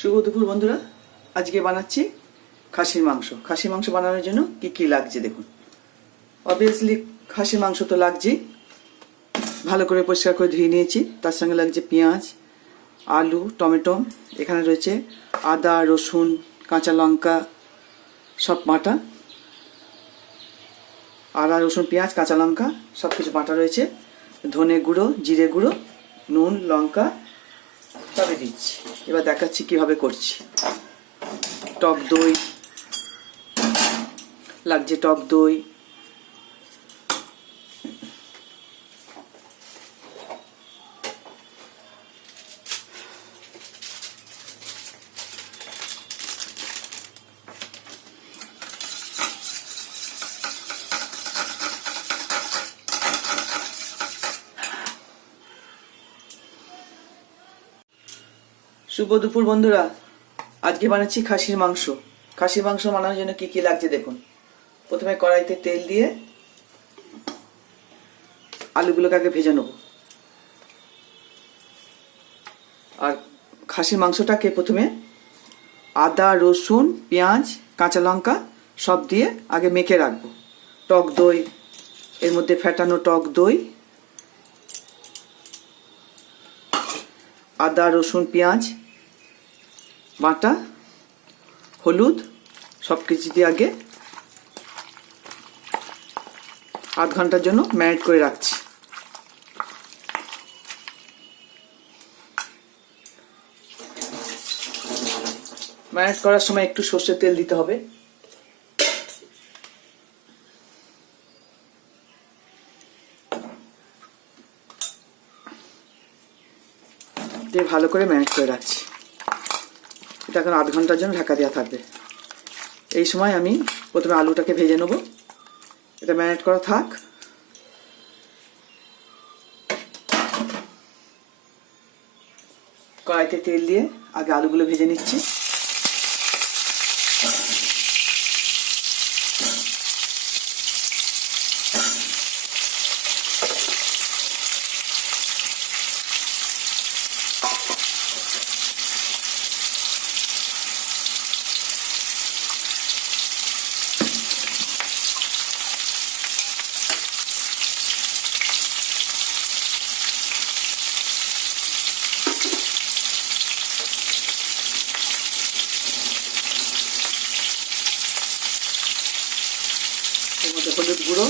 শুভ দুপুর বন্ধুরা। আজকে বানাচ্ছি খাসির মাংস। খাসির মাংস বানানোর জন্য কি কি লাগছে দেখুন। অবভিয়াসলি খাসির মাংস তো লাগছেই, ভালো করে পরিষ্কার করে ধুয়ে নিয়েছি। তার সঙ্গে লাগছে পেঁয়াজ, আলু, টমেটো, এখানে রয়েছে আদা, রসুন, কাঁচা লঙ্কা সব বাটা। আদা, রসুন, পেঁয়াজ, কাঁচা লঙ্কা সব কিছু বাটা রয়েছে। ধনে গুঁড়ো, জিরে গুঁড়ো, নুন, লঙ্কা সবই দিচ্ছি। এবার দেখাচ্ছি কিভাবে করছি। টক দই লাগছে, টক দই, শুভ দুপুর বন্ধুরা। আজকে বানাচ্ছি খাসির মাংস। খাসির মাংস বানানোর জন্য কি কি লাগছে দেখুন। প্রথমে কড়াইতে তেল দিয়ে আলুগুলোকে আগে ভেজে নেব। আর খাসির মাংসটাকে প্রথমে আদা, রসুন, পেঁয়াজ, কাঁচা লঙ্কা সব দিয়ে আগে মেখে রাখবো। টক দই, এর মধ্যে ফেটানো টক দই, আদা, রসুন, পেঁয়াজ বাটা, হলুদ সব কিছু দিয়ে আগে আধ ঘন্টার জন্য ম্যারিনেট করে রাখছি। ম্যারিনেট করার সময় একটু সর্ষের তেল দিতে হবে। দিয়ে ভালো করে ম্যারিনেট করে রাখছি। এটা এখন আধ ঘন্টার জন্য ঢাকা দেওয়া থাকবে। এই সময় আমি প্রথমে আলুটাকে ভেজে নেব। এটা ম্যারিনেট করা থাক। কড়াইতে তেল দিয়ে আগে আলুগুলো ভেজে নিচ্ছি। এর মধ্যে হলুদ গুঁড়ো,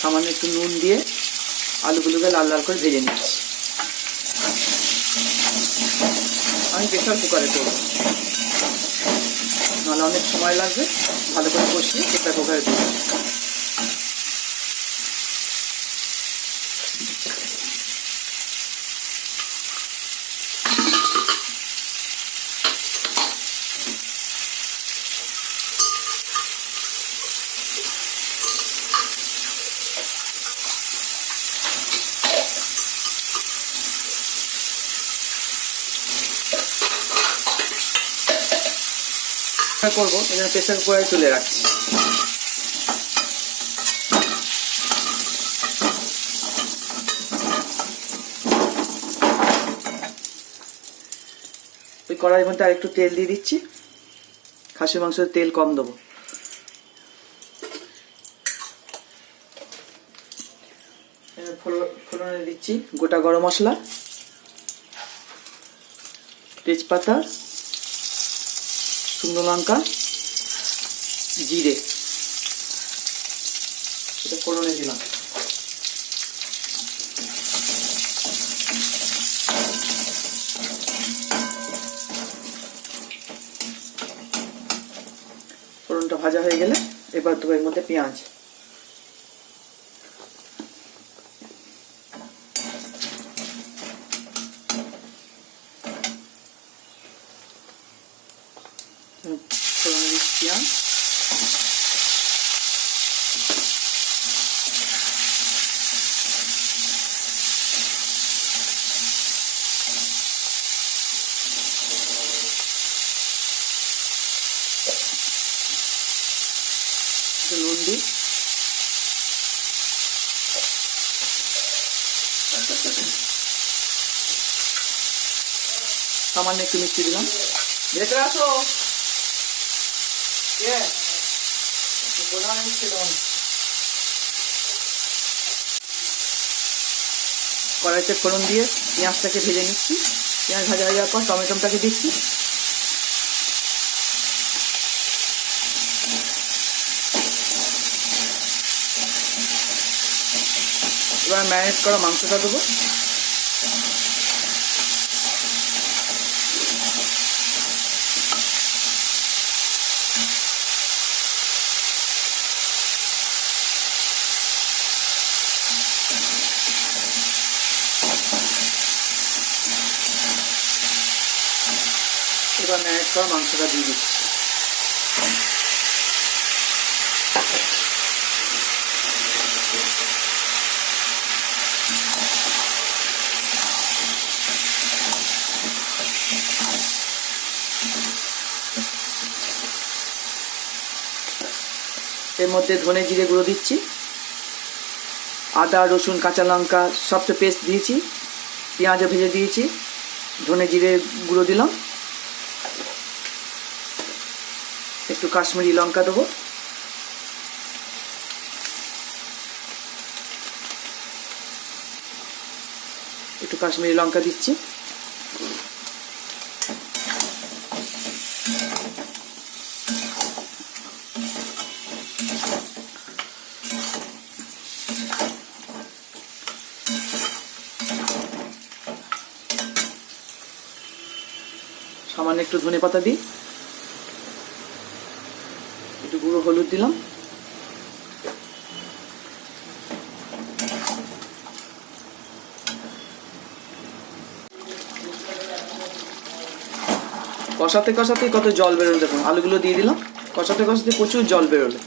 সামান্য একটু নুন দিয়ে আলুগুলোকে লাল লাল করে ভেজে নিচ্ছি। আমি প্রেসার কুকারে করব, নাহলে অনেক সময় লাগবে। ভালো করে কষিয়ে প্রেসার কুকারে দেবো। করবো এই জন্য প্রেসার কুকারে তুলে রাখছি। ওই কড়াইয়ের মধ্যে আর একটু তেল দিয়ে দিচ্ছি। খাসির মাংসের তেল কম দেবো। ফোড়নে দিচ্ছি গোটা গরম মশলা, তেজপাতা, শুকনো লঙ্কা, জিরে, এটা ফোড়নে দিলাম। ফোড়নটা ভাজা হয়ে গেলে এবার দেবো এর মধ্যে পেঁয়াজ। ফোড়নে দিচ্ছি পেঁয়াজ, নুন দিই, সামান্য একটু মিষ্টি দিলাম। ভেতরে আসো। কড়াইতে ফোড়ন দিয়ে পেঁয়াজটাকে ভেজে নিচ্ছি। পেঁয়াজ ভাজা হয়ে যাওয়ার পর টমেটোটাকে দিচ্ছি। এবার ম্যারিনেট করা মাংসটা দেবো। এবার ম্যারিনেট করা মাংসটা দিয়ে দিচ্ছি। এর মধ্যে ধনে জিরে গুঁড়ো দিচ্ছি, আদা রসুন কাঁচা লঙ্কা সবটা পেস্ট দিয়েছি, পেঁয়াজও ভেজে দিয়েছি, ধনে জিরে গুঁড়ো দিলাম, একটু কাশ্মীরি লঙ্কা দেবো, একটু কাশ্মীরি লঙ্কা দিচ্ছি। সামান্য একটু ধনে পাতা দিই, একটু গুঁড়ো হলুদ দিলাম, কষাতে কষাতে কত জল বেরোলো দেখুন। আলুগুলো দিয়ে দিলাম, কষাতে কষাতে প্রচুর জল বেরোলো।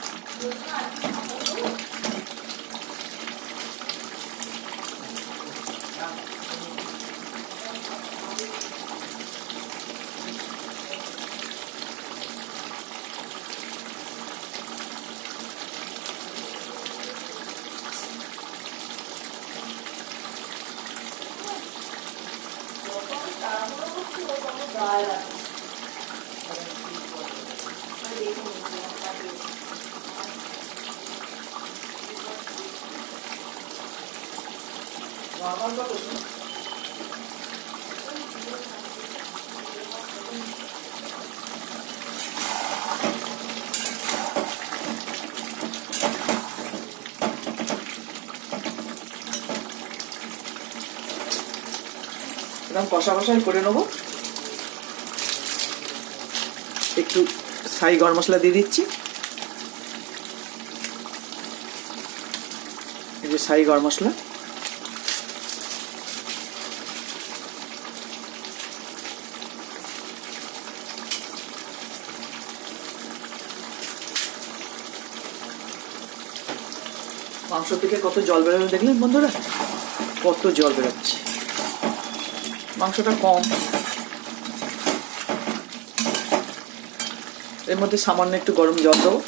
এরকম কষা কষাই করে নেবো। একটু সাই গরম মশলা দিয়ে দিচ্ছি, এই যে সাই গরম মশলা, মাংস থেকে কত জল বেরোলো দেখলেন বন্ধুরা, কত জল বেরোচ্ছে। মাংসটা কম, এর মধ্যে সামান্য একটু গরম জল দেবো,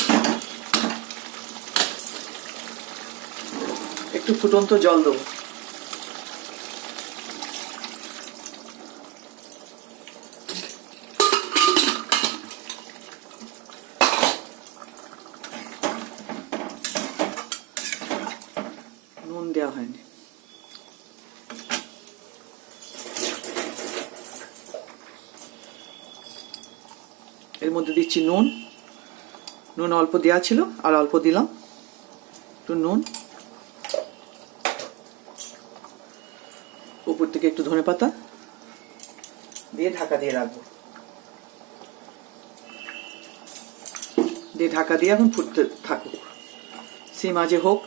একটু ফুটন্ত জল দেবো। নুন দেওয়া হয়নি। এর মধ্যে দিচ্ছি নুন, নুন অল্প দেওয়া ছিল আর অল্প দিলাম, একটু নুন, উপর থেকে একটু ধনে পাতা দিয়ে ঢাকা দিয়ে রাখবো। দিয়ে ঢাকা দিয়ে এখন ফুটতে থাকুক, সিম আজে হোক।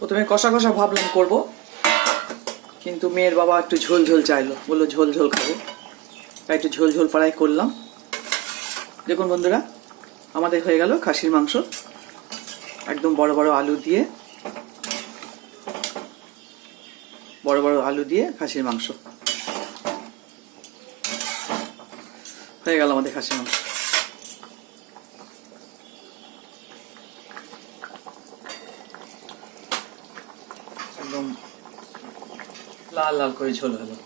প্রথমে কষা কষা ভাবলাম করব, কিন্তু মেয়ের বাবা একটু ঝোল ঝোল চাইলো, বললো ঝোল ঝোল খাবো, তাই একটু ঝোল ঝোল পাড়াই করলাম। দেখুন বন্ধুরা, আমাদের হয়ে গেল খাসির মাংস, একদম বড় বড় আলু দিয়ে, বড় বড় আলু দিয়ে খাসির মাংস হয়ে গেল আমাদের খাসির মাংস। লাল লাল করে ঝোল হলো।